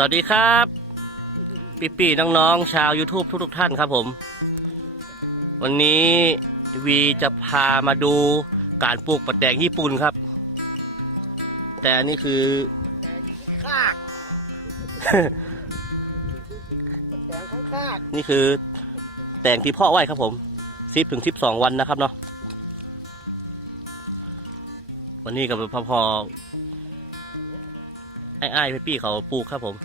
สวัสดีครับพี่ๆน้องๆชาว YouTube ทุกๆท่านครับผม วันนี้วีจะพามาดูการปลูกปะแตงญี่ปุ่นครับ แต่อันนี้คือข้ากแตงข้างข้ากนี่คือแตงที่เพาะไว้ครับผมสิบถึงสิบสองวันนะครับเนาะวันนี้กับพอพอ ไอ้ไอ้ายพี่เขาปลูกครับผม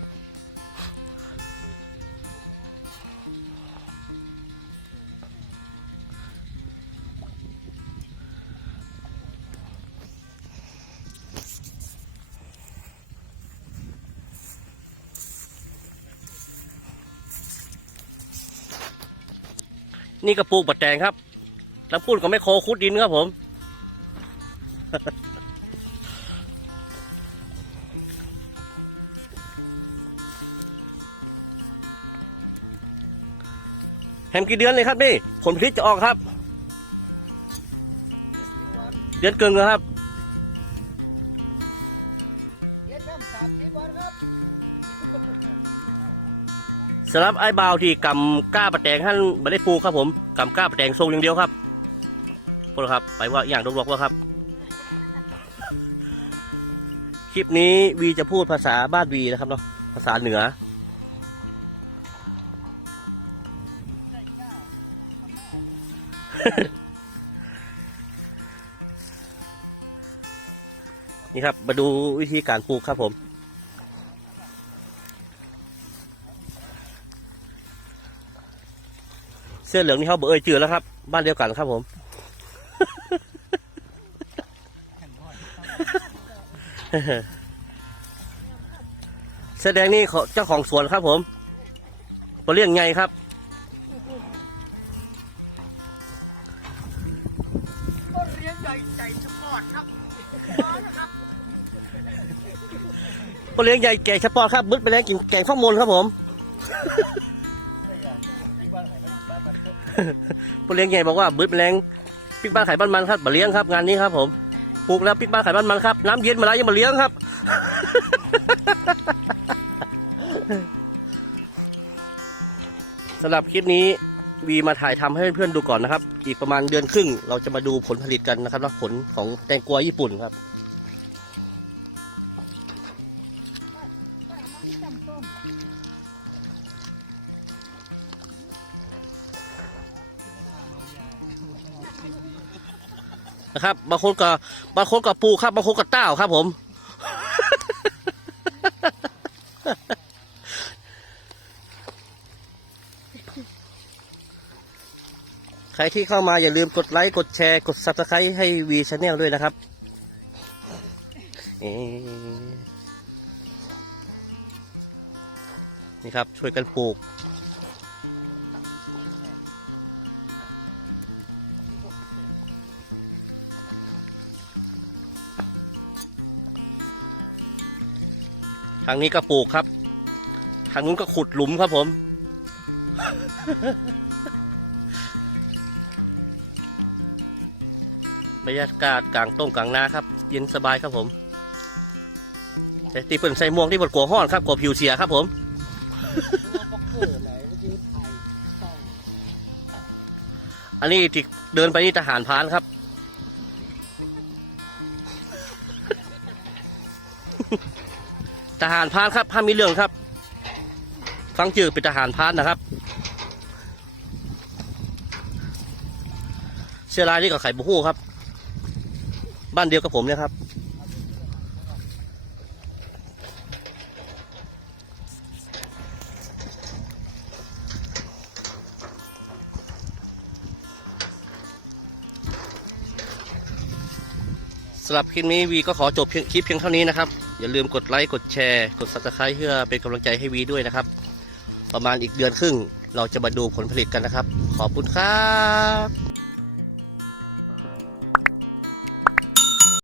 นี่ก็ปลูกบัดแตงครับแล้วพูดก็ไม่โคคุดดินครับผม แฮมกี่เดือนเลยครับนี่ผลผลิตจะออกครับ เดือนเกินแล้วครับเย็นน้ำสามสิบวันครับสำหรับไอ้บาวที่กำก้าปะแตงท่านไม่ได้ปลูกครับผมกำก้าปะแตงทรงอย่างเดียวครับพวกเราครับไปว่าอย่างดบอกว่าครับ คลิปนี้วีจะพูดภาษาบ้านวีนะครับเนาะภาษาเหนือ นี่ครับ มาดูวิธีการปลูกครับผม เสื้อเหลืองนี่เขาเบอเอยจือแล้วครับ บ้านเดียวกันครับผม เสื้อแดงนี่เขาเจ้าของสวนครับผมเขาเลี้ยงไงครับ ยใหญ่ใจสปอร์ตครับนะครับเขาเลี้ยงใหญ่แก่สปอร์ตครับบึ้ดไปแล้วกินแกงข้าวมนครับผมผู้เลี้ยงใหญ่บอกว่าบึ้ดไปแล้วปิกบ้านไข่บ้านมันครับมาเลี้ยงครับงานนี้ครับ ผมปลูกแล้วปิกบ้านไข่บ้านมันครับน้ำเย็นมาแล้วยังมาเลี้ยงครับสำหรับคลิปนี้ วีมาถ่ายทำให้เพื่อนๆดูก่อนนะครับ อีกประมาณเดือนครึ่ง เราจะมาดูผลผลิตกันนะครับว่าผลของแตงกวาญี่ปุ่นครับนะครับบางคนก็บบางคนก็ปลูกครับบางคนก็เต้าครับผม ใครที่เข้ามาอย่าลืมกดไลค์ กดแชร์ กด subscribe ให้วีช n แนลด้วยนะครับเอ๊ะนี่ครับ ช่วยกันปลูก ทางนี้ก็ปลูกครับ ทางนู้นก็ขุดหลุมครับผม บรรยากาศกลางต้งกลางนาครับ เย็นสบายครับผมแต่ตีเปิ่นใส่หม่วงที่บดกลัวห้อนครับกลัวผิวเสียครับผมอันนี้ที่เดินไปนี่ทหารพานครับทหารพานครับห้ามมีเรื่องครับ ฟังจือเป็นทหารพานนะครับ เสื้อลายนี่กับไข่บุหูครับ บ้านเดียวกับผมเนี่ยครับ สำหรับคลิปนี้วีก็ขอจบคลิปเพียงเท่านี้นะครับ อย่าลืมกดไลค์ กดแชร์ กด subscribe เพื่อเป็นกำลังใจให้วีด้วยนะครับ ประมาณอีกเดือนครึ่งเราจะมาดูผลผลิตกันนะครับ ขอบคุณครับ